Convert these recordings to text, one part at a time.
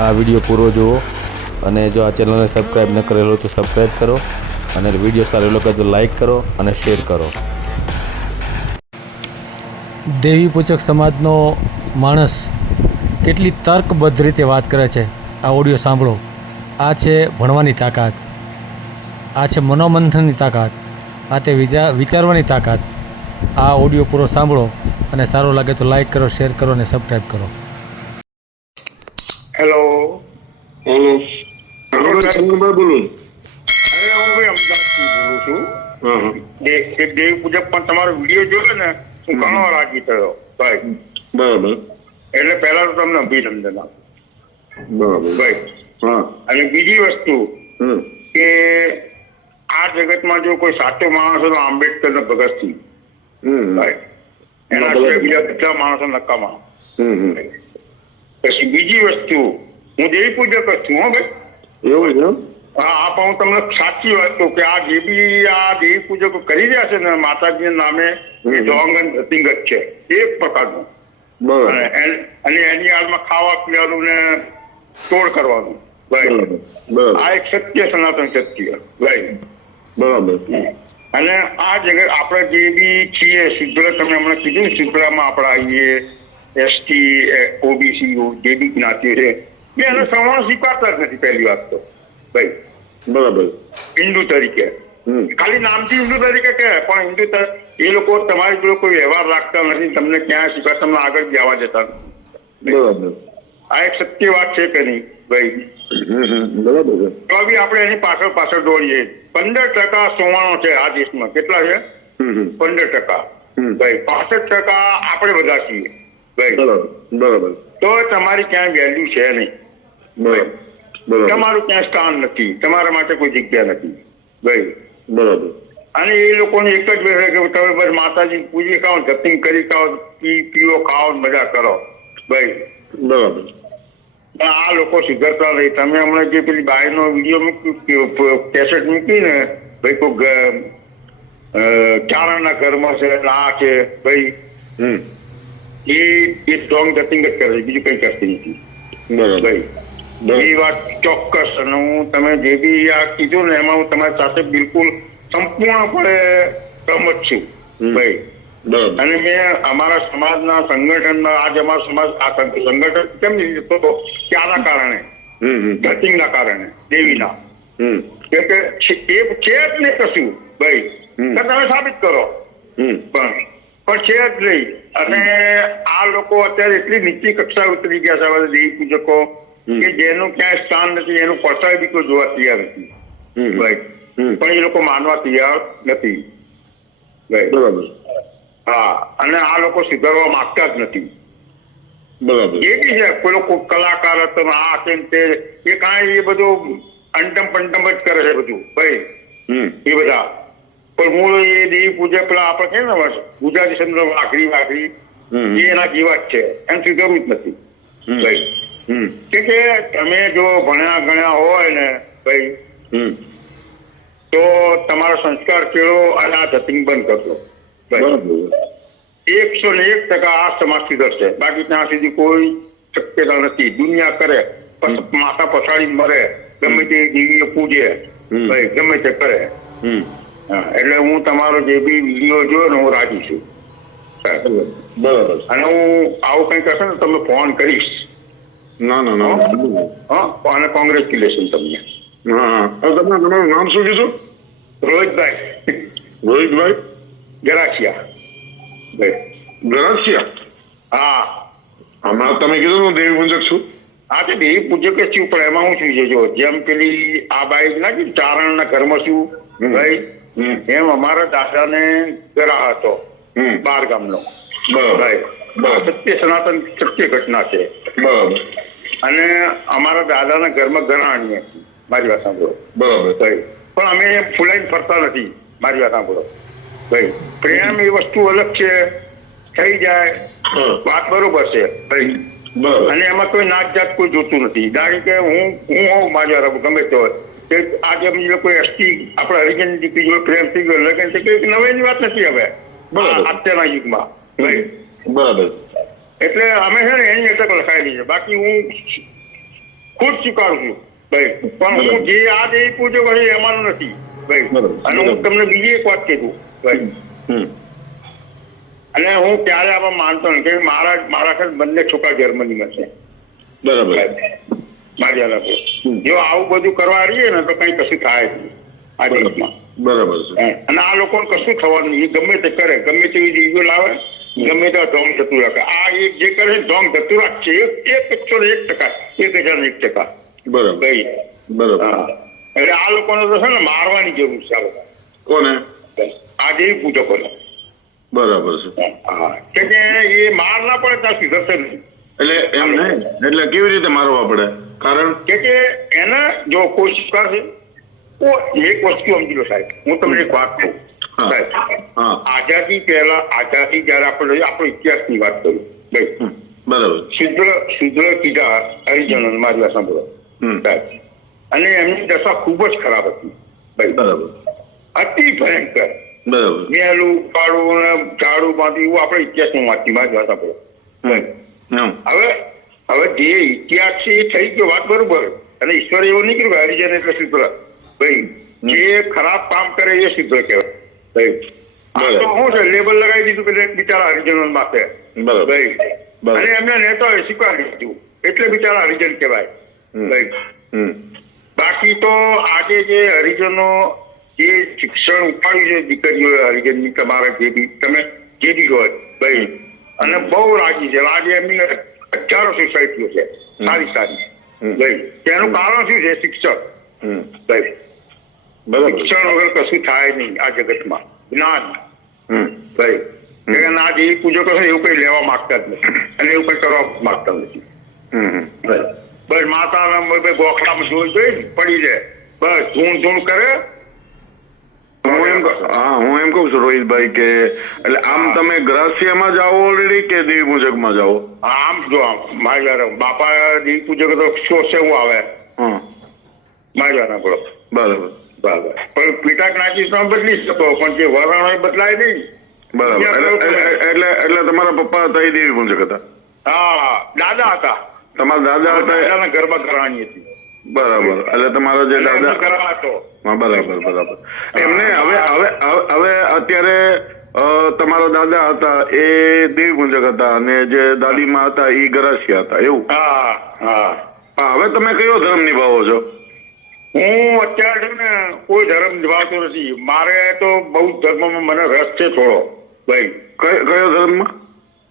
આ વિડીયો પૂરો જુઓ અને જો આ ચેનલને સબસ્ક્રાઈબ ન કરેલો તો સબસ્ક્રાઈબ કરો અને વિડીયો સારો લાગે તો લાઈક કરો અને શેર કરો. દેવી પૂજક સમાજનો માણસ કેટલી તર્કબદ્ધ રીતે વાત કરે છે. આ ઓડિયો સાંભળો. આ છે ભણવાની તાકાત, આ છે મનોમંથનની તાકાત, આ તે વિચારવાની તાકાત. આ ઓડિયો પૂરો સાંભળો અને સારો લાગે તો લાઈક કરો, શેર કરો અને સબસ્ક્રાઈબ કરો. હેલો હેલો ચંદ્રભાઈ બોલું. અરે હું ભાઈ અમદાવાદથી બોલું છું. દેવી પૂજક પણ તમારો વિડીયો જોયો ને હું ઘણો રાજી થયો ભાઈ. બરાબર એટલે પહેલા તો તમને અભિનંદન આપું બરાબર ભાઈ. હા અને બીજી વસ્તુ કે આ જગતમાં જો કોઈ સાચો માણસ હોય તો આંબેડકર ને ભગતસિંહ ભાઈ. એના સિવાય બીજા બધા માણસો નકામા. પછી બીજી વસ્તુ હું દેવી પૂજક જ છું. હો ભાઈ એવું છે. હા પણ હું તમને સાચી વાત કહું કે આ જે બી આ દેવી પૂજકો કરી રહ્યા છે ને માતાજીના નામે એ જોંગન ધતિંગત છે એક પ્રકારનું. બરાબર અને એની હાલમાં ખાવા પીવાનું ને તોડ કરવાનું ભાઈ. બરાબર આ એક સત્ય સનાતન સત્ય ભાઈ. બરાબર અને આ જગત આપણે જે બી છીએ શુદ્ર, તમે હમણાં કીધું શુદ્રમાં આપણે આવીએ એસટી ઓબીસી જે બી જ્ઞાતિઓ છે એ એનો સમાન સ્વીકારતા જ નથી પહેલી વાત તો ભાઈ. બરાબર હિન્દુ તરીકે ખાલી નામથી હિન્દુ તરીકે કહે પણ હિન્દુ એ લોકો તમારી જોડે કોઈ વ્યવહાર રાખતા નથી, તમને ક્યાં સ્વીકાર, તમને આગળ જવા દેતા નથી. બરાબર આ એક સત્ય વાત છે કે નહીં ભાઈ. બરાબર છે. તો બી આપણે એની પાછળ દોડીએ. 15% સોવાણો છે આ દેશમાં. કેટલા છે? 15% ભાઈ. 65% આપણે બધા છીએ ભાઈ. બરાબર તો તમારી ક્યાંય વેલ્યુ છે નહીં. તમારું ક્યાંય સ્થાન નથી, તમારા માટે કોઈ જગ્યા નથી ભાઈ. બરાબર અને એ લોકોને એક જ વેર કે તમે બસ માતાજી પૂજી ખાઓ, જપિંગ કરી ખાઓ, પીઓ ખાઓ, મજા કરો ભાઈ. બરાબર પણ આ લોકો સુધરતા નહીં. તમે હમણાં જે પેલી બાયનો વિડીયો મૂક્યું, કેસેટ મૂકી ને ભાઈ, કોઈ ચારણના ઘરમાં છે આ છે ભાઈ, એ સ્ટ્રોંગ જપિંગ જ કરે છે, બીજું કઈ કરતી નથી ભાઈ. એ વાત ચોક્કસ. અને હું તમે જે બી આ કીધું ને એમાં હું તમારી સાથે બિલકુલ સંપૂર્ણપણે સહમત છું ભાઈ. અને મેં અમારા સમાજના સંગઠનના આજે અમારો સમાજ આ સંગઠન કેમ લીધો હતો કે આના કારણે, ધતિંગના કારણે, દેવીના કે એ છે જ નહીં કશું ભાઈ. તમે સાબિત કરો પણ છે જ નહીં. અને આ લોકો અત્યારે એટલી નીચી કક્ષા ઉતરી ગયા છે દેવી પૂજકો કે જેનું ક્યાંય સ્થાન નથી, એનું પડછાય બી કોઈ જોવા તૈયાર નથી ભાઈ. પણ એ લોકો માનવા તૈયાર નથી ભાઈ. બરાબર હા. અને આ લોકો સુધારવા માંગતા જ નથી. બરાબર એ બી છે કોઈ લોકો કલાકાર હતો આ છે તે એ કાંઈ એ બધું અંટમ પંટમ જ કરે છે બધું ભાઈ એ બધા. પણ મૂળ એ દેવી પૂજક પેલા આપણે કહીએ ને ગુજરાતી ચંદ્ર વાઘરી એ એના જેવા જ છે, એમ સુધારવું જ નથી ભાઈ. કે તમે જો ભણ્યા ગણ્યા હોય ને ભાઈ તો તમારો સંસ્કાર કેળો અને આ ધતિંગ બંધ કરશો ભાઈ. 101% આ સમાજ સુધરશે. બાકી ત્યાં સુધી કોઈ શક્યતા નથી. દુનિયા કરે માથા પછાડી મરે, ગમે તે દેવીઓ પૂજે ભાઈ, ગમે તે કરે. એટલે હું તમારો જે બી વિડીયો જોયો ને હું રાજી છું. બરાબર. અને હું આવું કંઈક હશે ને તમને ફોન કરીશ. ના હા. અને કોંગ્રેચ્યુલેશન તમને. હા. તમારું નામ શું કીધું? રોહિતભાઈ ગરાસિયા ભાઈ. ગરાસિયા? હા. હમણાં તમે કીધું દેવી પૂજક છું. હા તો દેવી પૂજક જ છું પણ એમાં હું શું છે જો જેમ પેલી આ બાઈ ના કે ચારણના ઘરમાં છું ભાઈ, એમ અમારા દાદાને ગરા હતો 12 ગામનો ભાઈ. સત્ય સનાતન સત્ય ઘટના છે બરાબર. અને અમારા દાદાના ઘરમાં ગરાણી હતી. મારી વાત સાંભળો બરાબર ભાઈ. પણ અમે ફૂલાઈને ફરતા નથી. મારી વાત સાંભળો ભાઈ. પ્રેમ એ વસ્તુ અલગ છે, થઈ જાય વાત બરોબર છે ભાઈ. અને એમાં કોઈ નાત જાત કોઈ જોતું નથી. કારણ કે હું હોઉં મારા ગમે તે હોય. આજે અમે લોકો એસટી આપણે હરિજન દીકરી જોડે પ્રેમ થઈ ગયો, લગ્ન થઈ ગયું, નવીની વાત નથી હવે અત્યારના યુગમાં ભાઈ. બરાબર. એટલે અમે છે ને એની અટક લખાયેલી છે. બાકી હું ખુદ સ્વીકારું છું ભાઈ, પણ હું જે આ દેવી પૂજક હોય એમાંનું નથી ભાઈ. બરાબર. અને હું તમને બીજી એક વાત કીધું ભાઈ, હમ. અને હું ક્યારે આમાં માનતો નથી કે મારા ખાસ બંને છોકરા જર્મનીમાં છે બરાબર. મારી હાલત. જો આવું બધું કરવા રહીએ ને તો કઈ કશું થાય જ નહીં આ દેશમાં. બરાબર છે. અને આ લોકોને કશું થવાનું નહીં. એ ગમે તે કરે, ગમે તેવી દીવીઓ લાવે, ગમે તે ઢોંગ થતું રાખે. આ એક જે કરે છે ઢોંગ થતું રાખશે. 101%, 1,001%. બરાબર. ભાઈ બરાબર. હા. એટલે આ લોકોને તો છે ને મારવાની જરૂર છે આ લોકો. કોને? આ દેવી પૂજકોને. બરાબર છે. હા, કે એ માર ના પડે ત્યાં સુધરશે નહીં. એટલે એમ નહીં, એટલે કેવી રીતે મારવા પડે? કારણ કે એને જો કોઈ સ્વીકારશે તો એક વસ્તુ સમજી લો સાહેબ, હું તમને એક વાત કહું સાહેબ. હા. આઝાદી પહેલા, આઝાદી જયારે આપણે આપણો ઇતિહાસની વાત કરું ભાઈ, બરાબર. શુદ્ર કીધા હરિજનો મારી વાત સાંભળો સાહેબ, અને એમની દશા ખૂબ જ ખરાબ હતી ભાઈ. બરાબર. અતિ ભયંકર. બરાબર. મેલું કાળું ને ઝાડું બાંધી એવું આપણે ઇતિહાસમાં વાંચી મારી વાત સાંભળો. હવે જે ઇતિહાસ છે એ થઈ ગયો વાત બરોબર, અને ઈશ્વર એવું નીકળ્યું કે હરિજન એટલે શુદ્ર ભાઈ. જે ખરાબ કામ કરે એ શુદ્ર કહેવાય ભાઈ. આ તો શું છે, લેબલ લગાવી દીધું કે બિચારા હરિજનો માથે ભાઈ, અને એમને નેતાઓએ સ્વીકારી દીધું એટલે બિચારા હરિજન કહેવાય ભાઈ. બાકી તો આજે જે હરિજનો જે શિક્ષણ ઉપાડ્યું છે દીકરીઓ હરિજનની, તમારા જે બી તમે જે બી હોય ભાઈ, અને બહુ રાજી છે. આજે એમની હજારો સોસાયટીઓ છે સારી સારી ભાઈ. તેનું કારણ શું છે? શિક્ષણ ભાઈ. શિક્ષણ વગર કશું થાય નહીં આ જગતમાં. જ્ઞાન ભાઈ. ના દેવી પૂજકો છે એવું કઈ લેવા માંગતા જ નથી, અને એવું કઈ કરવા માંગતા નથી. બસ માતા ગોખડામાં જોઈ જોઈ પડી જાય, બસ ધૂણ કરે. હું એમ કઉ છું રોહિતભાઈ કે એટલે આમ તમે ગ્રાસિયામાં જાઓ ઓલરેડી કે દેવી પૂજકમાં જાઓ? આમ જો મારી વાત, બાપા દેવી પૂજક તો શું આવે મારી વાત બોલો. બરાબર. બરાબર. પણ પીટા જ્ઞાતિ તમે બદલી શકો, પણ જે વરણ હોય બદલાય નહીં. બરાબર. એટલે તમારા પપ્પા હતા એ દેવી પૂજક હતા? હા, દાદા હતા. તમારા દાદા હતા? ગરબા કરવાની હતી. બરાબર. એટલે તમારો જે દાદા કરવા હતો. હા, બરાબર. એમને હવે અત્યારે તમારા દાદા હતા એ દેવી પૂજક હતા, અને જે દાદીમાં હતા એ ગરાસિયા હતા, એવું? હા. હવે તમે કયો ધર્મ નિભાવો છો? હું અત્યારે છે ને કોઈ ધર્મ નિભાવતો નથી. મારે તો બૌદ્ધ ધર્મમાં મને રસ છે થોડો ભાઈ. કયો ધર્મમાં?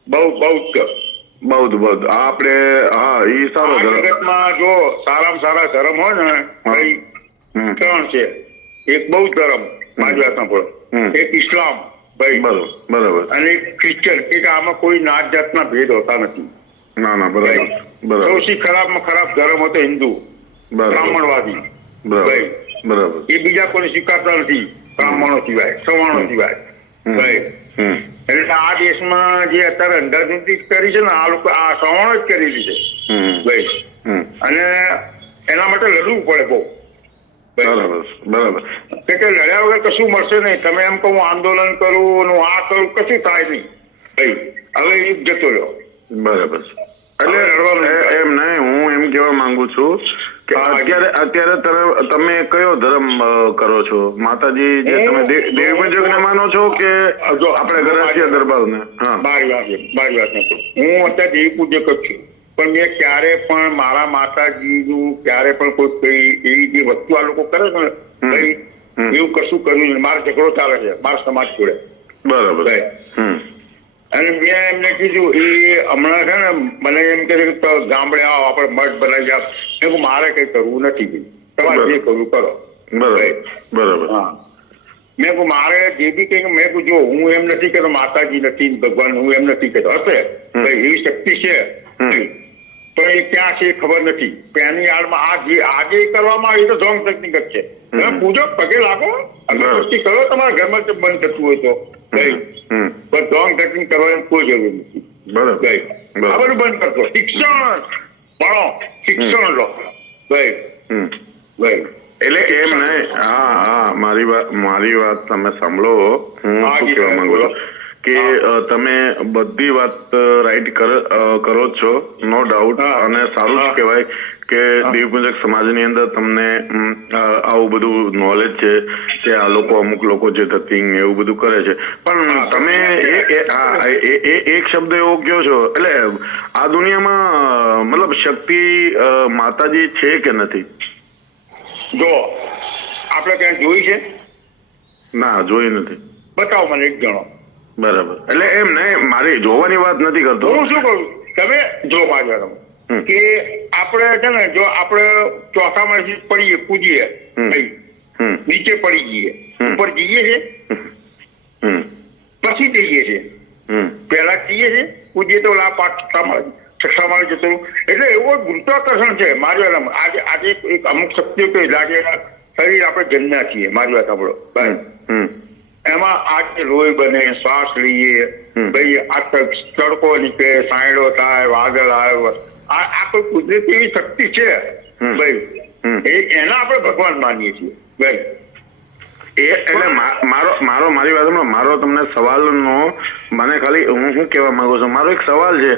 બૌદ્ધ. આપણે હા, એ સારો ધર્મ. જગતમાં જો સારામાં સારા ધર્મ હોય ને ભાઈ 3 છે. એક બૌદ્ધ ધર્મ મારી વાત સાંભળો, એક ઇસ્લામ ભાઈ, બરાબર, અને એક ક્રિશ્ચન. કે આમાં કોઈ નાત જાતના ભેદ હોતા નથી. ના, બરાબર. સૌથી ખરાબમાં ખરાબ ધર્મ હતો હિન્દુ, બ્રાહ્મણવાદી ભાઈ. બરાબર. એ બીજા કોઈ સ્વીકારતા નથી બ્રાહ્મણો સિવાય, સવર્ણો સિવાય ભાઈ. એટલે આ દેશમાં જે અત્યારે અંધાધૂંધી કરી છે ને આ લોકો, આ સવર્ણો જ કરેલી છે ભાઈ. અને એના માટે લડવું પડે બહુ. બરાબર. કે લડ્યા વગર કશું મળશે નહીં. તમે એમ કહું આંદોલન કરું અને આ કરું, કશું થાય નહીં ભાઈ. હવે એ જતો રહ્યો. બરાબર. એટલે એમ નહીં, હું એમ કહેવા માંગુ છું કે અત્યારે તમે કયો ધર્મ કરો છો? માતાજી જે તમે દેવી પૂજક ને માનો છો કે આપણે ગરાસિયા દરબારને? મારી વાત હું અત્યારે દેવી પૂજક જ છું, પણ મેં ક્યારે પણ મારા માતાજીનું ક્યારે પણ કોઈ એવી જે વસ્તુ આ લોકો કરે છે ને ભાઈ, એવું કશું કર્યું નહીં. મારો ઝઘડો ચાલે છે મારા સમાજ જોડે. બરાબર. અને મેં એમને કીધું, એ હમણાં છે ને મને એમ કહે કે ગામડે આવો આપણે મઠ બનાવી આપ. મેં મારે કઈ કરવું નથી, તમારે જે કરવું કરો. બરાબર. હા, મેં મારે જે બી કઈ, મેં જો હું એમ નથી કહેતો માતાજી નથી ભગવાન, હું એમ નથી કહેતો. હશે એવી શક્તિ છે, પણ એ ક્યાં છે એ ખબર નથી. એની આડમાં આજે કરવામાં આવે તો ઢોંગ ટેકનિક જ છે. તમે પૂજો, પગે લાગો, અગરબત્તી કરો, તમારા ઘરમાં બંધ થતું હોય તો ભાઈ. પણ ઢોંગ ટેકનિક કરવાની કોઈ જરૂર નથી. બરાબર. આ બધું બંધ કરતો. શિક્ષણ ભણો, શિક્ષણ લો ભાઈ. એટલે એમ નહીં. હા, મારી વાત તમે સાંભળો. હું શું કહેવા માંગુ છું કે તમે બધી વાત રાઈટ કરો જ છો, નો ડાઉટ, અને સારું જ કહેવાય કે દેવીપૂજક સમાજની અંદર તમને આવું બધું નોલેજ છે કે આ લોકો અમુક લોકો જે ધતિંગ એવું બધું કરે છે, પણ તમે એક શબ્દ એવો કહો છો, એટલે આ દુનિયામાં મતલબ શક્તિ માતાજી છે કે નથી? જો આપણે ક્યાં જોઈ છે? ના, જોઈ નથી. બતાવો મને એક જણો. બરાબર, એટલે એમ નહીં, મારી જોવાની વાત નથી કરતો. હું શું કહું, તમે જો મારા કે આપણે છે ને, જો આપણે ચોથા માળે પડીએ, પૂજીએ, નીચે પડી જઈએ, ઉપર જઈએ છે, પછી જઈએ છે, પહેલા જઈએ છે, પૂજીએ તો છઠ્ઠા માળે જતું. એટલે એવો ગુરુત્વાકર્ષણ છે મારી વાત. આજે એક અમુક શક્તિઓ તો લાગે શરીર આપણે જન્મ્યા છીએ, મારી વાત સાંભળો. એમાં આજે લોહી બને, શ્વાસ લઈએ, ભાઈ આ તડકો નીકળે, સાયડો થાય, વાદળ આવે, આ કોઈ કુદરતી એવી શક્તિ છે ભાઈ, એના આપણે ભગવાન માનીએ છીએ ભાઈ. એટલે મારી વાતમાં મારો તમને સવાલનો મને ખાલી હું શું કહેવા માંગુ છું, મારો એક સવાલ છે,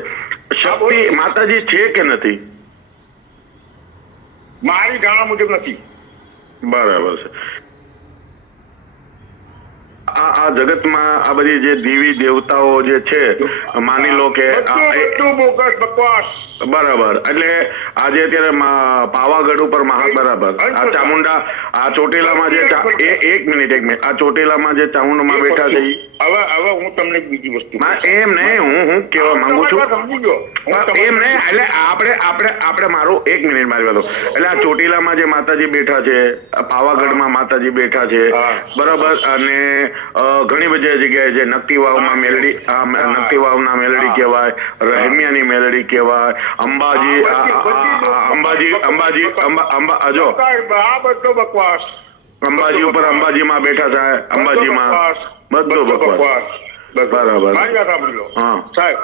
શક્તિ માતાજી છે કે નથી? મારી જાણવા મુજબ નથી. બરાબર છે. આ જગતમાં આ બધી જે દેવી દેવતાઓ જે છે, માની લો કે બકવાસ. બરાબર, એટલે આજે અત્યારે પાવાગઢ ઉપર બરાબર, આ ચામુંડા, આ ચોટીલામાં જે એક મિનિટ આ ચોટીલામાં જે ચામુંડામાં બેઠા છે, હવે હું તમને બીજી વસ્તુ એમ નહીં, હું કહેવા માંગુ છું એમ નહીં, એટલે આપણે મારું એક મિનિટ મારી વાતો, એટલે આ ચોટીલામાં જે માતાજી બેઠા છે, પાવાગઢમાં માતાજી બેઠા છે, બરાબર, અને ઘણી બધી જગ્યાએ જે નક્કી વાવમાં મેલડી, નક્કી વાવના મેલડી કહેવાય, રહેમિયાની મેલડી કહેવાય, અંબાજી, જો બકવાસ, અંબાજી ઉપર અંબાજીમાં બેઠા થાય, અંબાજીમાં બધો બકવાસ. બરાબર, સાહેબ.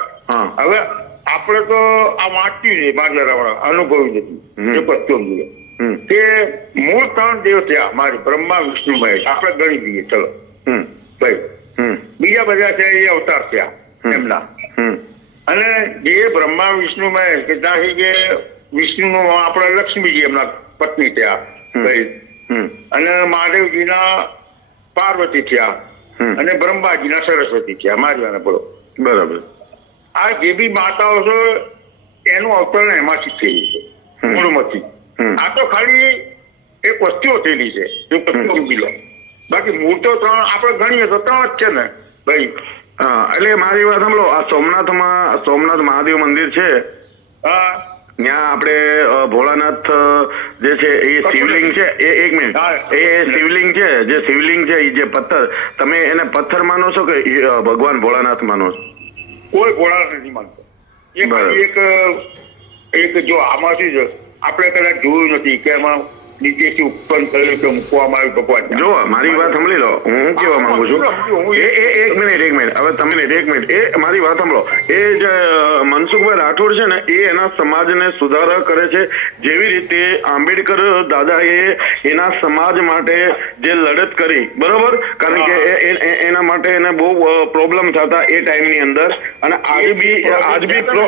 હવે આપણે તો આ વાંચ્યું છે, મારા અનુભવી નથી એ પત્તો કે મૂળ 3 દેવ થયા મારી, બ્રહ્મા વિષ્ણુ મહેશ, આપણે ગણી દઈએ ચલો ભાઈ. બીજા બધા છે એ અવતાર થયા એમના, અને જે બ્રહ્મા વિષ્ણુ મહેશ કે ત્યાંથી જે વિષ્ણુ આપણે લક્ષ્મીજી એમના પત્ની થયા ભાઈ, અને મહાદેવજીના પાર્વતી થયા, અને બ્રહ્માજીના સરસ્વતી થયા, મારવાના બોલો. બરાબર. આ જે બી માતાઓ છે એનું અવતરણ એમાંથી થયેલું છે, મૂળમાંથી. આ તો ખાલી એક વસ્તુઓ થયેલી છે, એ વસ્તુઓ મિલો, બાકી મૂળ તો 3 આપણે ગણીએ તો 3 જ છે ને ભાઈ. એટલે મારી વાત સાંભળો, આ સોમનાથ મહાદેવ મંદિર છે, ત્યાં આપણે ભોળાનાથ જે છે એ શિવલિંગ છે, એ એક મિનિટ, એ શિવલિંગ છે, જે શિવલિંગ છે એ જે પથ્થર, તમે એને પથ્થર માનો છો કે ભગવાન ભોળાનાથ માનો છો? કોઈ ભોળાનાથ નથી માનતો. એક જો આમાંથી જ આપણે કદાચ જોયું નથી કે એમાં નીચેથી ઉત્પન્ન થયું કે મૂકવામાં આવ્યું ભગવાન. જો મારી વાત સાંભળી લો, હું કેવા માંગુ છું, એક મિનિટ હવે તમે એક મિનિટ, એ મારી વાત સાંભળો. એ જે મનસુખભાઈ રાઠોડ છે ને, એ એના સમાજને સુધારા કરે છે, જેવી રીતે આંબેડકર દાદાએ એના સમાજ માટે જે લડત કરી, બરોબર, કારણ કે એના માટે એને બહુ પ્રોબ્લેમ થતા એ ટાઈમની અંદર, અને આજ બી તમે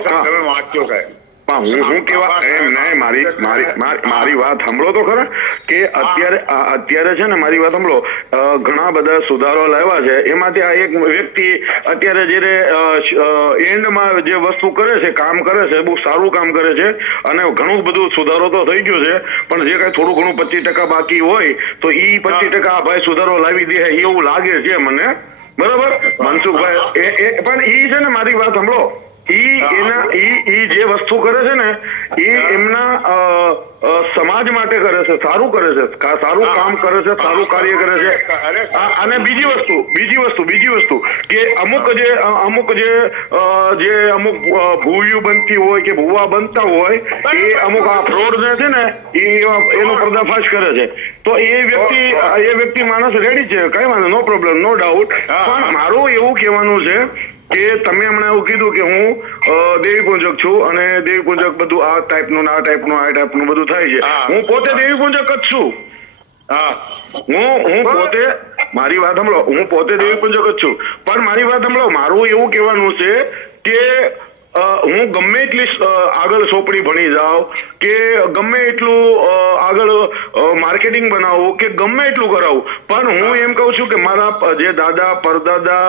વાંચો સાહેબ. હું કેવા એમ નહીં, મારી વાત સાંભળો તો ખરા, કે અત્યારે છે ને, મારી વાત સાંભળો, ઘણા બધા સુધારો લાવ્યા છે, એમાંથી આ એક વ્યક્તિ અત્યારે જ્યારે એન્ડમાં જે વસ્તુ કરે છે, કામ કરે છે, બહુ સારું કામ કરે છે, અને ઘણું બધું સુધારો તો થઈ ગયો છે, પણ જે કઈ થોડું ઘણું 25% બાકી હોય તો એ 25% આ ભાઈ સુધારો લાવી દે એવું લાગે છે મને, બરાબર મનસુખભાઈ. પણ એ છે ને, મારી વાત સાંભળો, ઈ જે વસ્તુ કરે છે ને, એ એમના સમાજ માટે કરે છે, સારું કરે છે, સારું કામ કરે છે, સારું કાર્ય કરે છે. અને બીજી વસ્તુ કે અમુક ભૂયું બનતી હોય કે ભૂવા બનતા હોય, એ અમુક આ ફ્રોડ ને છે ને, એનો પર્દાફાશ કરે છે. તો એ વ્યક્તિ માણસ રેડી છે, કઈ વાંધો, નો પ્રોબ્લેમ, નો ડાઉટ. પણ મારું એવું કહેવાનું છે કે તમે હમણાં એવું કીધું કે હું દેવી પૂજક છું, અને દેવી પૂજક બધું આ ટાઈપનું બધું થાય છે. હું પોતે દેવી પૂજક જ છું. હું પોતે, મારી વાત સાંભળો, હું પોતે દેવી પૂજક જ છું, પણ મારી વાત સાંભળો, મારું એવું કહેવાનું છે કે હું ગમે એટલી આગળ ચોપડી ભણી જાઉં કે ગમે એટલું આગળ માર્કેટિંગ બનાવું કે ગમે એટલું કરાવું, પણ હું એમ કહું છું કે મારા જે દાદા પરદાદા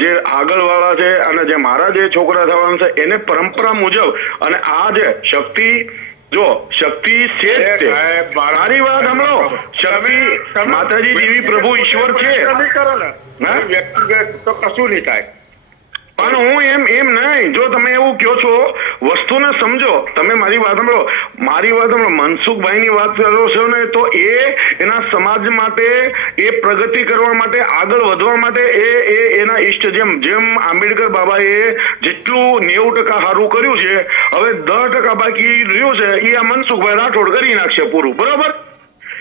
જે આગળવાળા છે અને જે મારા જે છોકરા થવાના છે એને પરંપરા મુજબ, અને આ જે શક્તિ, જો શક્તિ છે જ તે. મારી વાત સાંભળો, શક્તિ માતાજી જેવી પ્રભુ ઈશ્વર છે. વ્યક્તિગત તો કશું નહીં થાય, પણ હું એમ નહીં, જો તમે એવું કહો છો વસ્તુને સમજો. તમે મારી વાત સાંભળો, મનસુખભાઈની વાત કરો છો ને, તો એના સમાજ માટે, એ પ્રગતિ કરવા માટે, આગળ વધવા માટે એના ઈષ્ટ, જેમ આંબેડકર બાબાએ જેટલું 90% સારું કર્યું છે, હવે 10% બાકી રહ્યું છે, એ આ મનસુખભાઈ રાઠોડ કરી નાખશે પૂરું, બરોબર?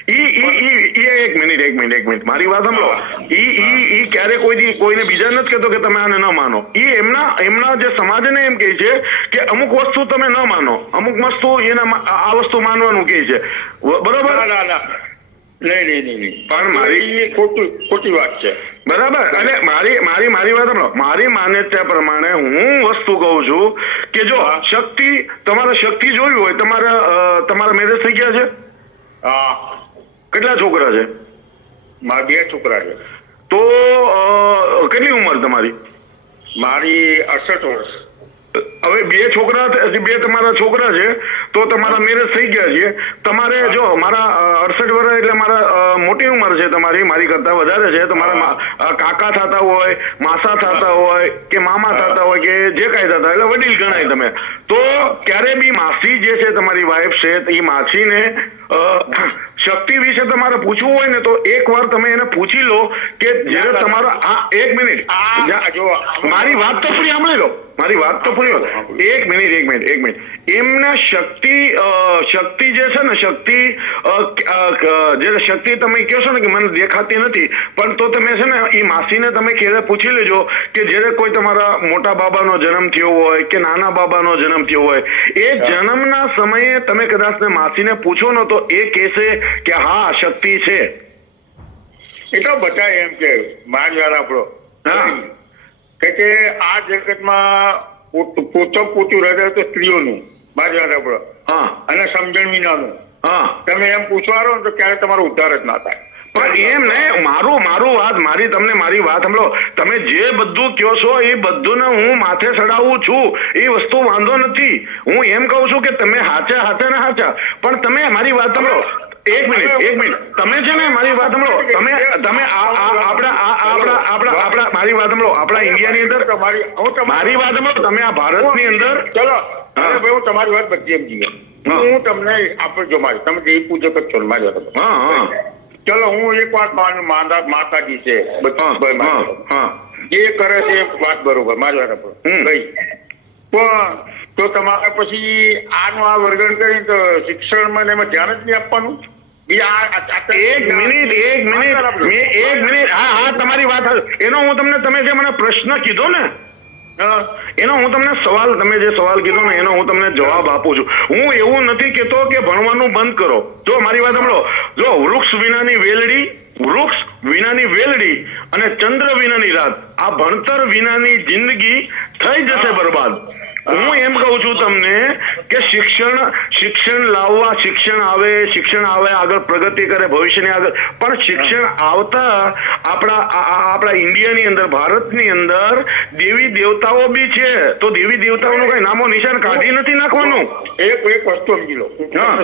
એક મિનિટ મારી વાત સાંભળો. ઈ ક્યારે કોઈને બીજા નથી કહેતો કે તમે આને ન માનો. ઈ એમના જે સમાજને એમ કહે છે કે અમુક વસ્તુ તમે ન માનો, અમુક વસ્તુ આ વસ્તુ માનવાનું કહે છે, બરોબર? નહીં. પણ મારી ખોટી વાત છે, બરાબર? અને મારી વાત સાંભળો. મારી માન્યતા પ્રમાણે હું વસ્તુ કહું છું કે જો શક્તિ, તમારે શક્તિ જોવી હોય, તમારા મેરેજ થઈ ગયા છે? હા. કેટલા છોકરા છે? મારા 2 છોકરા છે. તો કેટલી ઉંમર તમારી? મારી 68 વર્ષ. હવે 2 છોકરા, 2 તમારા છોકરા છે, તો તમારા મેરેજ થઈ ગયા છે. તમારે જો મારા 68 વર્ષ એટલે મારા મોટી ઉંમર છે તમારી, મારી કરતા વધારે છે. તમારા કાકા થતા હોય, માસા થતા હોય કે મામા થતા હોય કે જે કાંઈ થતા, એટલે વડીલ ગણાય તમે. તો ક્યારે બી માસી જે છે તમારી વાઈફ છે, એ માસીને શક્તિ વિશે તમારે પૂછવું હોય ને, તો એકવાર તમે એને પૂછી લો કે જ્યારે તમારો એક મિનિટ, મારી વાત તો પૂરી સાંભળી લો, મારી વાત તો પૂરી. એક મિનિટ. એમને શક્તિ જે છે ને, જે શક્તિ તમે કહો છો ને કે મને દેખાતી નથી, પણ તો તમે છે ને એ માસીને તમે ક્યારે પૂછી લેજો કે જ્યારે કોઈ તમારા મોટા બાબાનો જન્મ થયો હોય કે નાના બાબાનો જન્મ થયો હોય, એ જન્મના સમયે તમે કદાચ ને માસીને પૂછો ને, તો એ કહેશે કે હા શક્તિ છે. એ તો બધા એમ કે મારી વાત આપણો કે આ જગતમાં પોતું હૃદય તો સ્ત્રીઓનું, મારી વાત આપણો, અને સમજણ વિનાનું. તમે એમ પૂછવારો ને તો ક્યારે તમારો ઉદ્ધાર જ ના થાય. પણ એમ ને, મારી વાત સાંભળો. તમે જે બધું કહો છો એ બધું ને હું માથે ચડાવું છું, એ વસ્તુ વાંધો નથી. હું એમ કહું છું કે તમે હાચા, પણ તમે મારી વાત સાંભળો. એક મિનિટ. તમે છે ને મારી વાત સાંભળો. તમે આપણા મારી વાત સાંભળો. આપણા ઇન્ડિયાની અંદર મારી વાત સાંભળો. તમે આ ભારતની અંદર, ચલો હું તમારી વાત બધી સમજી ગયો. હું તમને આપણે જો મારી, તમે દેવી પૂજક જ છો મારી વાત. ચલો હું એક વાત માનું, માતાજી છે, જે કરે છે વાત બરોબર, મારી વાત ભાઈ. પણ તો તમારે પછી આનું આ વર્ગણ કરીને તો શિક્ષણમાં એમાં ધ્યાન જ નહીં આપવાનું. એક મિનિટ. હા, તમારી વાત. એનો હું તમને, તમે જે મને પ્રશ્ન કીધો ને, એનો હું તમને સવાલ, તમે જે સવાલ કીધો ને એનો હું તમને જવાબ આપું છું. હું એવું નથી કહેતો કે ભણવાનું બંધ કરો. જો મારી વાત સાંભળો, જો વૃક્ષ વિનાની વેલડી અને ચંદ્ર વિનાની રાત, આ ભણતર વિનાની જિંદગી થઈ જશે બરબાદ. હું એમ કહું છું તમને કે શિક્ષણ લાવવા, શિક્ષણ આવે આગળ પ્રગતિ કરે ભવિષ્યની આગળ, પણ શિક્ષણ આવતા આપણા ઇન્ડિયાની અંદર, ભારતની અંદર દેવી દેવતાઓ બી છે, તો દેવી દેવતાઓનું કઈ નામો નિશાન કાઢી નથી નાખવાનું. એક વસ્તુ સમજી લો,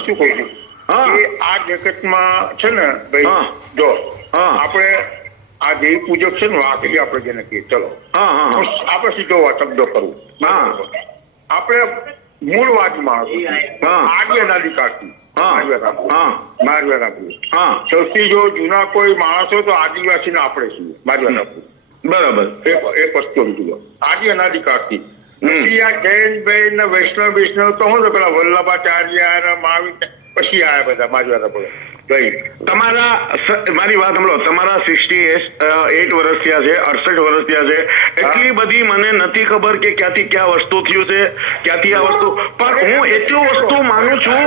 શું કહું છું કે આ જગતમાં છે ને ભાઈ, જો આપણે આ દેવી પૂજક છે ને, વાકડી આપણે જેને કહીએ, ચલો આપણે સીધો શબ્દો કરવું. આપણે મૂળ વાતમાં આદિ અનાદિકાળથી મારી વાત આપવું. સૌથી જો જૂના કોઈ માણસો તો આદિવાસી ને આપણે છીએ, મારી વાત આપવું. બરાબર. એક વસ્તુ સમજી લો, આદિ અનાદિકાળથી. પછી આ જૈન બૈન ને વૈષ્ણવ તો હું તો પેલા વલ્લભાચાર્ય ને મહાવીર પછી આયા બધા, મારી વાત આપડે. ભાઈ મારી વાત સાંભળો, તમારા 68 વર્ષ થયા છે, 68 વર્ષ થયા છે, એટલી બધી મને નથી ખબર કે ક્યાંથી ક્યાં વસ્તુ થયું છે, ક્યાંથી આ વસ્તુ, પણ હું એટલું વસ્તુ માનું છું,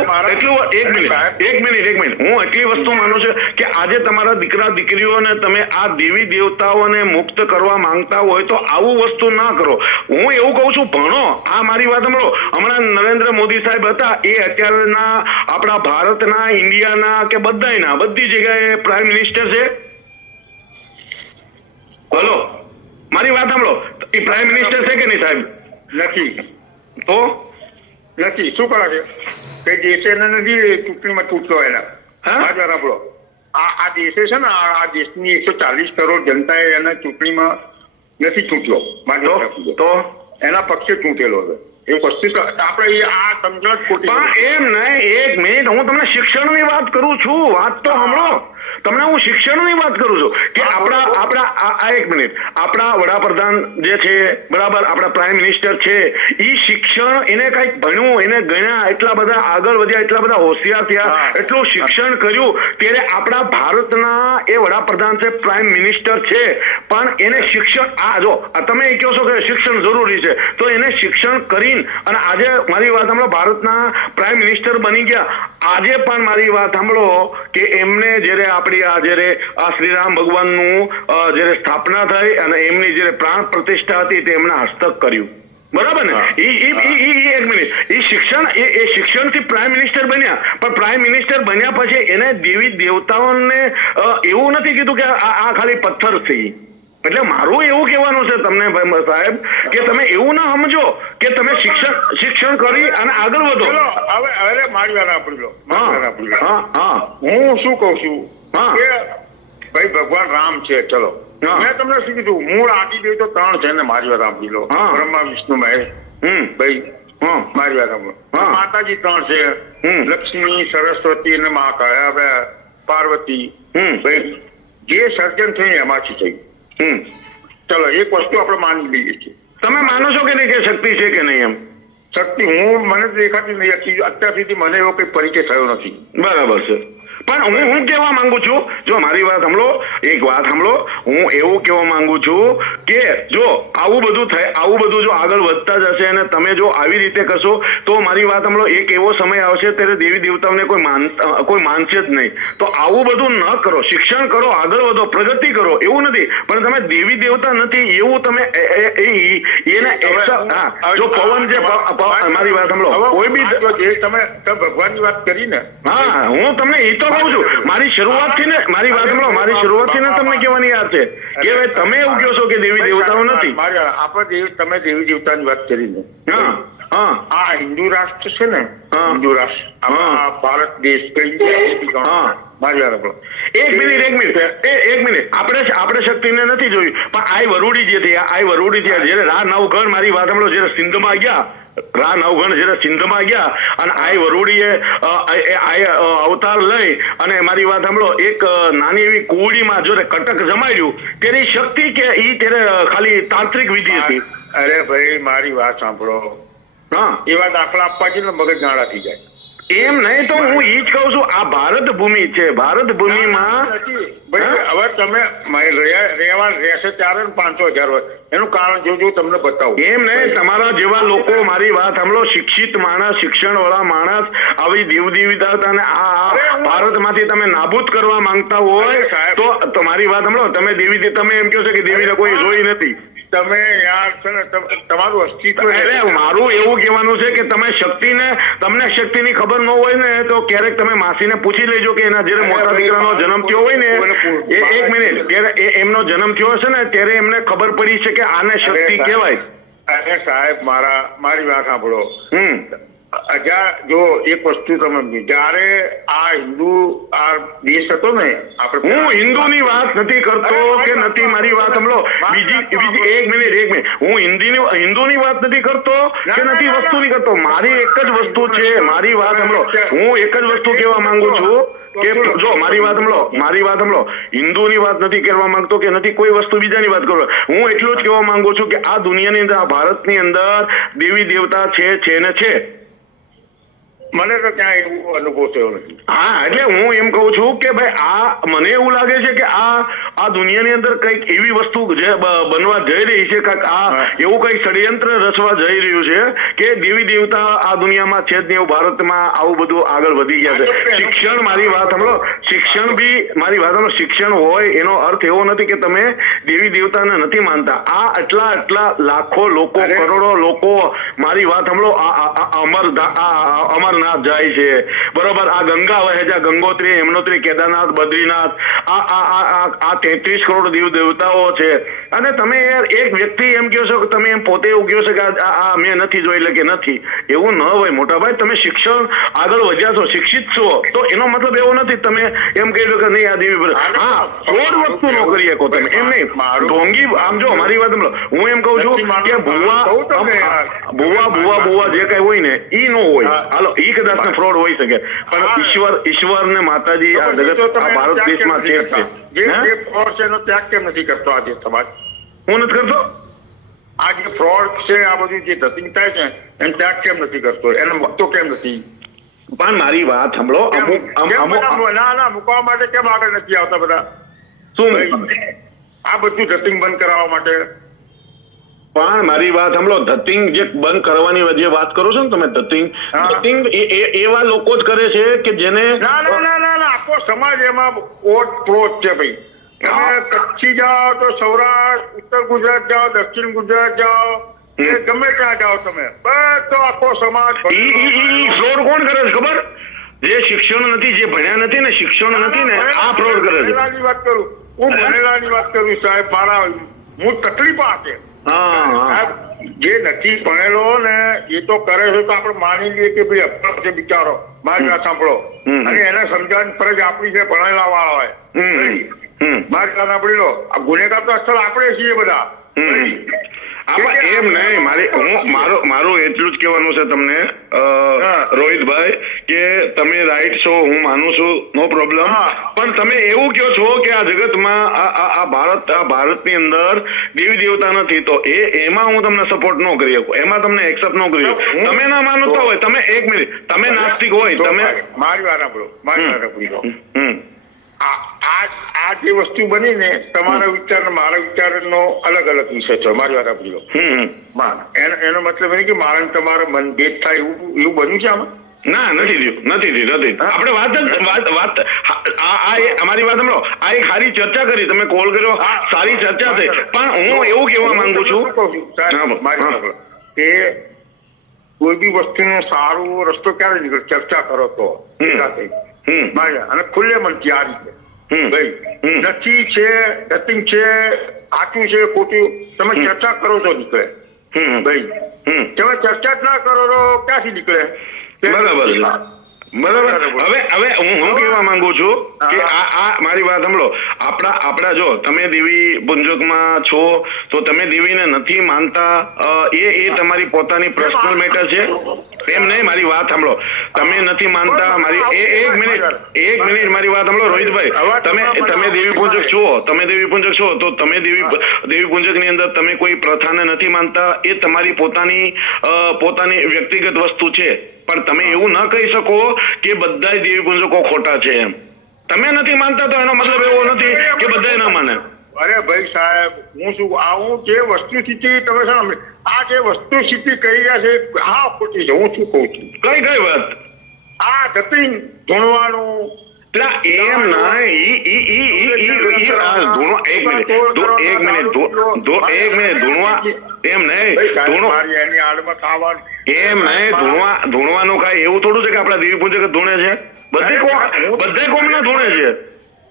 એક મિનિટ હું એટલી વસ્તુ માનું છું કે આજે તમારા દીકરા દીકરીઓને તમે આ દેવી દેવતાઓને મુક્ત કરવા માંગતા હોય તો આવું વસ્તુ ના કરો. હું એવું કહું છું, ભણો. આ મારી વાત સાંભળો, હમણાં નરેન્દ્ર મોદી સાહેબ હતા, એ અત્યારના આપણા ભારતના, ઇન્ડિયાના કે બધી જગ્યાએ પ્રાઇમ મિનિસ્ટર છે. બોલો, મારી વાત સાંભળો, એ પ્રાઇમ મિનિસ્ટર છે કે નહીં સાહેબ? નથી. તો નથી. શું કરે છે? કઈ દેશે એને નથી ચૂંટણીમાં તૂટતો એના. હા આપણો આ દેશે છે ને, આ દેશની 140 કરોડ જનતાએ એને ચૂંટણીમાં નથી ચૂંટ્યો. તો એના પક્ષે ચૂંટેલો છે. એ વસ્તુ આપણે આ સમજણ ખોટી. પણ એમ નહીં, એક મિનિટ, હું તમને શિક્ષણની વાત કરું છું. વાત તો સાંભળો, તમને હું શિક્ષણની વાત કરું છું કે આપણા એક મિનિટ, આપણા વડાપ્રધાન જે છે, બરાબર, આપણા પ્રાઇમ મિનિસ્ટર છે, એ શિક્ષણ, એને કઈક ભણ્યું, એને ગણ્યા, એટલા બધા આગળ વધ્યા, એટલા બધા હોશિયાર થયા, એટલું શિક્ષણ કર્યું, ત્યારે આપણા ભારતના એ વડાપ્રધાન છે, પ્રાઇમ મિનિસ્ટર છે, પણ એને શિક્ષણ, જો તમે એ કહો છો કે શિક્ષણ જરૂરી છે, તો એને શિક્ષણ કરીને અને આજે મારી વાત સાંભળો, ભારતના પ્રાઇમ મિનિસ્ટર બની ગયા. આજે પણ મારી વાત સાંભળો કે એમને જયારે આ શ્રીરામ ભગવાનનું જયારે સ્થાપના થઈ અને એમની જયારે પ્રાણ પ્રતિષ્ઠા હતી તે એમના હસ્તક કર્યું, બરાબર ને? એક મિનિટ, એ શિક્ષણથી પ્રાઇમ મિનિસ્ટર બન્યા, પણ પ્રાઇમ મિનિસ્ટર બન્યા પછી એને દેવી દેવતાઓને એવું નથી કીધું કે આ ખાલી પથ્થર છે. એટલે મારું એવું કહેવાનું છે તમને સાહેબ કે તમે એવું ના સમજો કે તમે શિક્ષણ કરી અને આગળ વધો. હવે મારી વાત આપણી લો. હું શું કઉ છું કે ભાઈ ભગવાન રામ છે, ચલો મેં તમને શું કીધું, મૂળ આદિ દેવ તો 3 છે ને. મારી વાત આપણી લો, બ્રહ્મા વિષ્ણુ મહેશ. ભાઈ મારી વાત સાંભળો, માતાજી 3 છે, લક્ષ્મી, સરસ્વતી અને મહાકાળ, પાર્વતી. ભાઈ જે સર્જન થયું એમાંથી થયું. ચલો એક વસ્તુ આપણે માની લઈએ છીએ. તમે માનો છો કે નહીં કે શક્તિ છે કે નહીં? એમ શક્તિ મને દેખાતી નહીં, અત્યાર સુધી મને એવો કઈ પરિચય થયો નથી. બરાબર છે, પણ હું કહેવા માંગુ છું, જો મારી વાત સાંભળો, એક વાત સાંભળો, હું એવું કહેવા માંગુ છું કે જો આવું બધું જો આગળ વધતા જશે અને તમે જો આવી રીતે કરશો તો મારી વાત સાંભળો, એક એવો સમય આવશે ત્યારે દેવી દેવતાઓને કોઈ માનશે જ નહીં. તો આવું બધું ન કરો, શિક્ષણ કરો, આગળ વધો, પ્રગતિ કરો, એવું નથી. પણ તમે દેવી દેવતા નથી એવું તમે એને જો પવન જે મારી વાત સાંભળો, કોઈ બી તમે ભગવાનની વાત કરી ને, હા, હું તમને એ તો કહું છું, મારી શરૂઆતથી ને મારી વાત સાંભળો, મારી શરૂઆતથી ને તમને કહેવાની યાદ છે કે ભાઈ તમે એવું કહો છો કે દેવી દેવતાઓ નથી. તમે દેવી દેવતાની વાત કરી ને, આ હિન્દુ રાષ્ટ્ર છે ને, હિન્દુ રાષ્ટ્ર, ભારત દેશ મારી વાત સાંભળો. એક મિનિટ, આપણે શક્તિને નથી જોયું, પણ આઈ વરુડી જે થયા, જયારે રા નવઘણ, મારી વાત સાંભળો, જયારે સિંધમાં ગયા, રા નવઘણ જયારે સિંધમાં ગયા અને આઈ વરુડીએ અવતાર લઈ અને મારી વાત સાંભળો, એક નાની એવી કુવડીમાં જો કટક જમાડ્યું, તેની શક્તિ કે ઈ ત્યારે ખાલી તાંત્રિક વિધિ હતી? અરે ભાઈ મારી વાત સાંભળો, એવા દાખલા આપવા છે ને મગજ ગાળા થઈ જાય. એમ નહીં, તો હું ઈ જ કહું છું, આ ભારત ભૂમિ છે, ભારત ભૂમિમાં હવે તમે રહેશે 4 ને 5,000 હોય, એનું કારણ જો તમને બતાવું. એમ નહીં, તમારા જેવા લોકો, મારી વાત સાંભળો, શિક્ષિત માણસ, શિક્ષણ વાળા માણસ આવી દેવદેવતાને આ ભારતમાંથી તમે નાબૂદ કરવા માંગતા હોય તો મારી વાત સાંભળો, તમે એમ કહો છો કે દેવીને કોઈ જોઈ નથી. તમે યાર છે ને તમારું અસ્તિત્વ, એટલે મારું એવું કહેવાનું છે કે તમને શક્તિની ખબર ન હોય ને તો ક્યારેક તમે માસીને પૂછી લેજો કે એના જયારે મોટા દીકરાનો જન્મ થયો હોય ને, એક મિનિટ, ત્યારે એમનો જન્મ થયો હશે ને ત્યારે એમને ખબર પડી છે કે આને શક્તિ કહેવાય. અરે સાહેબ મારી વાત સાંભળો, જો એક વસ્તુ તમે, જયારે આ હિન્દુ આ દેશ હતો ને, આપણે, હું હિન્દુની વાત નથી કરતો કે નથી, મારી વાત સાંભળો, બીજી એક મિનિટ, હું હિન્દુની વાત નથી કરતો કે નથી વસ્તુની કરતો. મારી એક જ વસ્તુ છે, મારી વાત સાંભળો, હું એક જ વસ્તુ કહેવા માંગુ છું કે જો મારી વાત સાંભળો, હિન્દુની વાત નથી કરવા માંગતો કે નથી કોઈ વસ્તુ બીજાની વાત કરો. હું એટલું જ કહેવા માંગુ છું કે આ દુનિયાની અંદર, આ ભારતની અંદર દેવી દેવતા છે ને છે. મને તો ક્યાં એવું અનુભવ થયો નથી. હા, એટલે હું એમ કહું છું કે ભાઈ આ મને એવું લાગે છે કે આ દુનિયાની અંદર કંઈક એવી વસ્તુ જે બનવા જઈ રહી છે, કાંઈક આ એવું કંઈક ષડયંત્ર રચવા જઈ રહ્યું છે કે દેવી દેવતા આ દુનિયામાં છે જ નહીં, એવું ભારતમાં આવું બધું આગળ વધી ગયા છે. શિક્ષણ, મારી વાત સાંભળો, શિક્ષણ બી મારી વાત સાંભળો, શિક્ષણ હોય એનો અર્થ એવો નથી કે તમે દેવી દેવતાને નથી માનતા. આ આટલા લાખો લોકો, કરોડો લોકો, મારી વાત સાંભળો, અમરનાથ જાય છે, બરોબર, આ ગંગા વહે છે, ગંગોત્રી, યમનોત્રી, કેદારનાથ, બદ્રીનાથ, આ 33 કરોડ દેવ દેવતાઓ છે. અને તમે યાર એક વ્યક્તિ એમ કહો છો કે તમે એમ પોતે એવું કહો છો કે આ મેં નથી જોઈ, એટલે કે નથી, એવું ન હોય મોટા ભાઈ. તમે શિક્ષણ આગળ વધ્યા છો, શિક્ષિત છો, તો એનો મતલબ એવો નથી તમે એમ કહી દો કે નહીં આ દેવી. હા, ફ્રોડ વસ્તુ ન કરી શકો તમે, એમ નહીં. ઢોંગી, આમ જો મારી વાત સાંભળો, હું એમ કહું છું કે ભુવા જે કઈ હોય ને ઈ નો હોય. હાલો, ઈ કદાચ ફ્રોડ હોઈ શકે, પણ ઈશ્વર ને માતાજી આ જગત આ ભારત દેશમાં છે જ છે. જે ફ્રોડ છે એનો ત્યાગ કેમ નથી કરતો આજે સમાજ? હું નથી કરતો. આ જે ફ્રોડ છે, આ બધું જે ધતિંગ થાય છે એનો ત્યાગ કેમ નથી કરતો? એને મુકતો કેમ નથી? પણ મારી વાત સાંભળો, ના મૂકવા માટે કેમ આગળ નથી આવતા બધા? શું આ બધું ધતિંગ બંધ કરાવવા માટે? પણ મારી વાત સાંભળો, ધતિંગ જે બંધ કરવાની જે વાત કરો છો ને તમે, ધતિંગ એવા લોકો જ કરે છે કે જેને ના આખો સમાજ એમાં ઓતપ્રોત છે ભાઈ. તમે કચ્છી જાઓ તો સૌરાષ્ટ્ર, ઉત્તર ગુજરાત જાઓ, દક્ષિણ ગુજરાત જાઓ, ગમે ત્યાં જાઓ તમે, બધો આખો સમાજ. ફ્રોડ કોણ કરે છે ખબર? જે શિક્ષણ નથી, જે ભણ્યા નથી ને, શિક્ષણ નથી ને, આ ફ્રોડ કરે છે. વાત કરું, હું ભણેલાની વાત કરું સાહેબ. મારા હું તકલીફ આ છે, જે નથી ભણેલો ને એ તો કરે છે, તો આપણે માની લઈએ કે ભાઈ અપરાધ છે બિચારો. મારી વાત સાંભળો, અને એને સમજાવવાની ફરજ આપણી છે, ભણેલા વાળા હોય. મારી વાત સાંભળી લો, આ ગુનેગાર તો અસલ આપણે છીએ બધા. એમ નહીં, મારું એટલું જ કહેવાનું છે તમને રોહિતભાઈ, કે તમે રાઈટ છો, હું માનું છું, નો પ્રોબ્લેમ. પણ તમે એવું કહો છો કે આ જગતમાં આ ભારતની અંદર દેવી દેવતા નથી, તો એમાં હું તમને સપોર્ટ ન કરી શકું, એમાં તમને એક્સેપ્ટ ન કરી શકું. તમે ના માનતા હોય, તમે એક મિનિટ, તમે નાસ્તિક હોય, તમે મારી વાત સાંભળો, મારી વાત સાંભળી. આ જે વસ્તુ બની ને, તમારા વિચાર ને મારા વિચારનો અલગ અલગ વિષય છે. મારી વાત આપી લો, એનો મતલબ એ કે મારા તમારા મનભેદ થાય એવું બન્યું છે આમાં? ના, નથી થયું. આપણે વાત અમારી વાત સાંભળો, આ એક સારી ચર્ચા કરી, તમે કોલ કર્યો, સારી ચર્ચા થઈ. પણ હું એવું કહેવા માંગુ છું કે કોઈ બી વસ્તુનો સારો રસ્તો ક્યારે નીકળે? ચર્ચા કરો તો. અને ખુલ્લે મનથી આ રીતે ભાઈ નથી છે, ધતિંગ છે, આટલું છે, ખોટું, તમે ચર્ચા કરો તો નીકળે ભાઈ. તમે ચર્ચા જ ના કરો તો ક્યાંથી નીકળે? બરાબર. હવે હું કહેવા માંગુ છું કે આ મારી વાત સાંભળો, આપણા જો તમે દેવી પુંજકમાં છો તો તમે દેવીને નથી માનતા, એ તમારી પોતાની પર્સનલ મેટર છે. એમ નહીં, મારી વાત સાંભળો, તમે નથી માનતા, મારી એક મિનિટ મારી વાત સાંભળો રોહિતભાઈ. તમે દેવી પૂજક છો, તો તમે દેવી પૂજક ની અંદર તમે કોઈ પ્રથાને નથી માનતા, એ તમારી પોતાની વ્યક્તિગત વસ્તુ છે. પણ તમે એવું ન કહી શકો કે બધા દેવી પૂજકો ખોટા છે. એમ તમે નથી માનતા તો એનો મતલબ એવો નથી કે બધા ના માને. અરે ભાઈ સાહેબ, હું જે વસ્તુ સ્થિતિ તમે સામે આ જે વસ્તુ સ્થિતિ કહી રહ્યા છે, હા ખોટી છે. હું શું કઉ છું, કઈ વાત? આ ધતિંગ ધૂણવાનું એમ ના, ધૂણવાનું કઈ એવું થોડું છે કે આપડા દેવી પૂજક ધૂણે છે? બધે કોમ ના ધૂણે છે.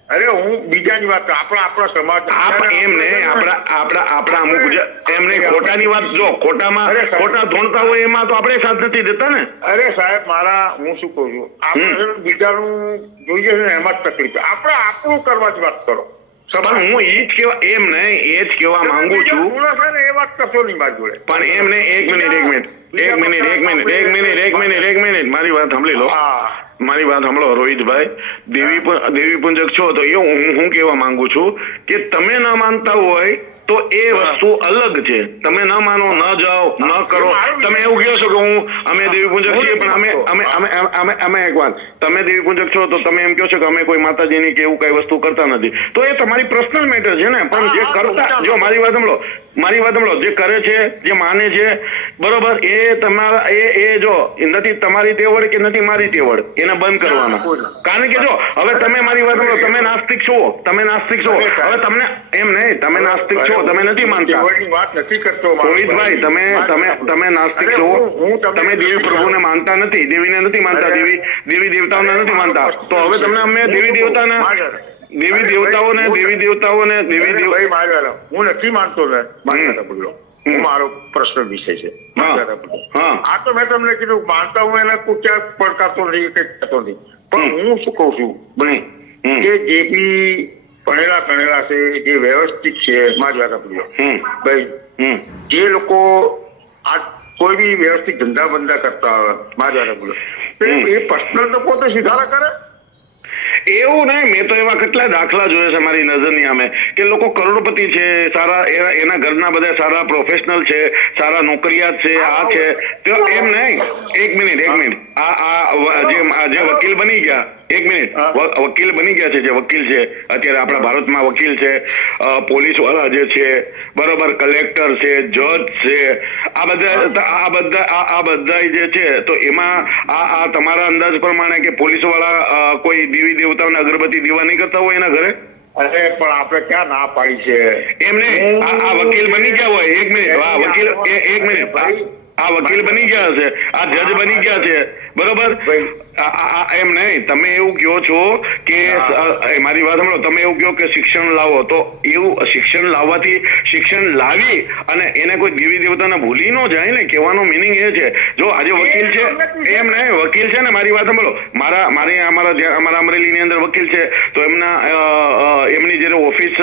અરે હું બીજાની વાત, આપણા સમાજ એમ નહીં, આપણા અમુક એમ નહીં, ખોટાની વાત જો ખોટા ધોણતા હોય એમાં તો આપણે સાથ નથી દેતા ને. અરે સાહેબ હું શું કઉ છું, આપણે બીજાનું જોઈએ છે ને એમાં જ તકલીફ. આપણે આપણું કરવાથી વાત કરો. હું એ જ કહેવા માંગુ છું. એ વાત કરશો નહીં મારી જોડે. પણ એમ નહીં, એક મિનિટ મારી વાત સાંભળી લો. મારી વાત સાંભળો રોહિતભાઈ, દેવી પૂજક છો તો એ હું કહેવા માંગુ છું કે તમે ન માનતા હોય તો એ વસ્તુ અલગ છે. તમે ન માનો, ન જાઓ, ન કરો. તમે એવું કહો છો કે અમે દેવી પૂજક છીએ, પણ અમે એક વાત, તમે દેવી પૂજક છો તો તમે એમ કહો છો કે અમે કોઈ માતાજીની કે એવું કઈ વસ્તુ કરતા નથી, તો એ તમારી પર્સનલ મેટર છે ને. પણ જે કરતા, જો મારી વાત સાંભળો, જે કરે છે, જે માને છે, બરોબર, એ તમારા એ જો નથી તમારી તેવડ કે નથી મારી તેવડ, એને બંધ કરવાનો. કારણ કે જો હવે તમે મારી વાત સાંભળો, તમે નાસ્તિક છો, હવે તમને એમ નહીં, તમે નાસ્તિક છો, તમે નથી માનતા. વાત નથી કરતો રોહિતભાઈ, તમે નાસ્તિક છો, તમે દેવી પ્રભુને માનતા નથી, દેવીને નથી માનતા, દેવી દેવતાઓને નથી માનતા, તો હવે તમને અમે દેવી દેવતાઓને હું નથી માનતો ને, મારો પ્રશ્ન વિષય છે. આ તો મેં તમને કીધું, માનતા હું એને ક્યાંક પડકારતો નથી, કઈ કહેતો નહીં, પણ હું શું કઉ છું કે જે બી ભણેલા છે, જે વ્યવસ્થિત છે, મારી વાત આપડ્યો ભાઈ, જે લોકો આ કોઈ બી વ્યવસ્થિત ધંધા બંધા કરતા હોય, મારી વાત આપડ્યો, એ પર્સનલ તો પોતે સુધારા કરે. એવું નહીં, મેં તો એવા કેટલા દાખલા જોયા છે મારી નજરની સામે કે લોકો કરોડપતિ છે, સારા એના ઘરના બધા સારા પ્રોફેશનલ છે, સારા નોકરિયાત છે, આ છે, તો એમ નહીં. એક મિનિટ જે વકીલ બની ગયા, વકીલ બની ગયા છે, જે વકીલ છે અત્યારે આપણા ભારતમાં વકીલ છે, પોલીસ વાળા જે છે, બરોબર, કલેક્ટર છે, જજ છે, આ બધા જે છે, તો એમાં આ તમારા અંદાજ પ્રમાણે કે પોલીસ વાળા કોઈ દેવી દેવતાઓને અગરબત્તી દીવા નહીં કરતા હોય એના ઘરે? અરે પણ આપણે ક્યાં ના પાડી છે એમને? આ વકીલ બની ગયા હોય, એક મિનિટ, આ વકીલ બની ગયા છે, આ જજ બની ગયા છે, બરોબર, એમ નહીં. તમે એવું કહો છો કે મારી વાત સાંભળો, તમે એવું કહો કે શિક્ષણ લાવો, તો એવું શિક્ષણ લાવવાથી, શિક્ષણ લાવી અને એને કોઈ દેવી દેવતાને ભૂલી ન જાય ને, કહેવાનો મિનિંગ એ છે. જો આજે વકીલ છે, એમ નહીં, વકીલ છે ને, મારી વાત સાંભળો, અમારા અમરેલીની અંદર વકીલ છે, તો એમની જયારે ઓફિસ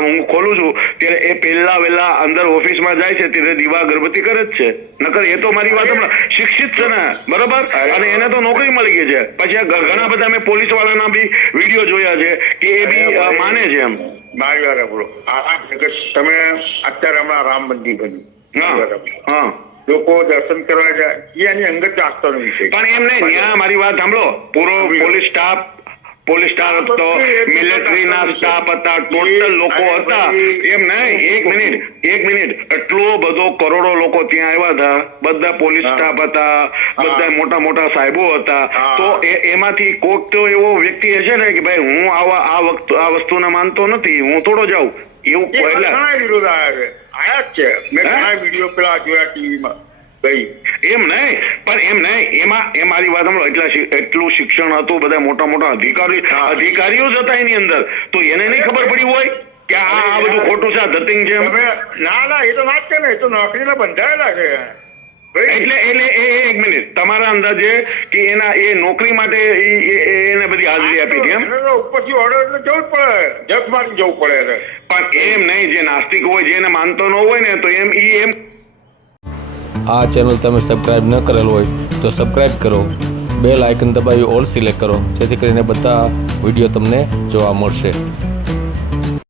હું ખોલું છું ત્યારે એ પહેલા વહેલા અંદર ઓફિસમાં જાય છે ત્યારે દીવા અગરબત્તી કરે જ છે. નકર એ તો મારી વાત શિક્ષિત છે ને, બરોબર, અને એને તો નોકરી મળી ગઈ છે. પછી ઘણા બધા મેં પોલીસ વાળાના બી વિડીયો જોયા છે કે એ બી માને છે એમ. મારી વાત બોલો, તમે અત્યારે હમણાં રામ મંદિર બન્યું, લોકો દર્શન કરવા જાય, એની અંગત આસ્થાનો વિષય. પણ એમ નહીં, ત્યાં મારી વાત સાંભળો, પૂરો પોલીસ સ્ટાફ હતો, મિલિટરીના સ્ટાફ હતા, ટોટલ લોકો હતા. એમ નહીં, એક મિનિટ, એટલો બધો કરોડો લોકો ત્યાં આવ્યા હતા, બધા પોલીસ સ્ટાફ હતા, બધા મોટા સાહેબો હતા. તો એમાંથી કોઈક તો એવો વ્યક્તિ હશે ને કે ભાઈ હું આ વસ્તુને માનતો નથી, હું થોડો જાઉં, એવું ઘણા વિરોધ આયા છે. મેં ઘણા વિડીયો પેલા જોયા ટીવીમાં. એમ નહીં, એમાં મારી વાત સાંભળો, એટલું શિક્ષણ હતું, બધા મોટા અધિકારીઓ જ હતા એની અંદર, તો એને નહીં ખબર પડી હોય કે આ બધું ખોટું છે, આ ધતિંગ છે? ના, એ તો ના જ છે ને, એ તો નોકરીને બંધાયેલા છે. એટલે એક મિનિટ, તમારા અંદાજે કે એ નોકરી માટે એને બધી હાજરી આપી હતી એમ? ઉપરથી ઓર્ડર એટલે જવું જ પડે, જગ મારી જવું પડે. પણ એમ નહીં, જે નાસ્તિક હોય, જેને માનતો ન હોય ને, તો એમ આ ચેનલ તમે સબસ્ક્રાઈબ ન કરેલ હોય તો સબસ્ક્રાઈબ કરો, બેલ આઇકન દબાવી ઓલ સિલેક્ટ કરો, જેથી કરીને બધા વિડીયો તમને જોવા મળશે.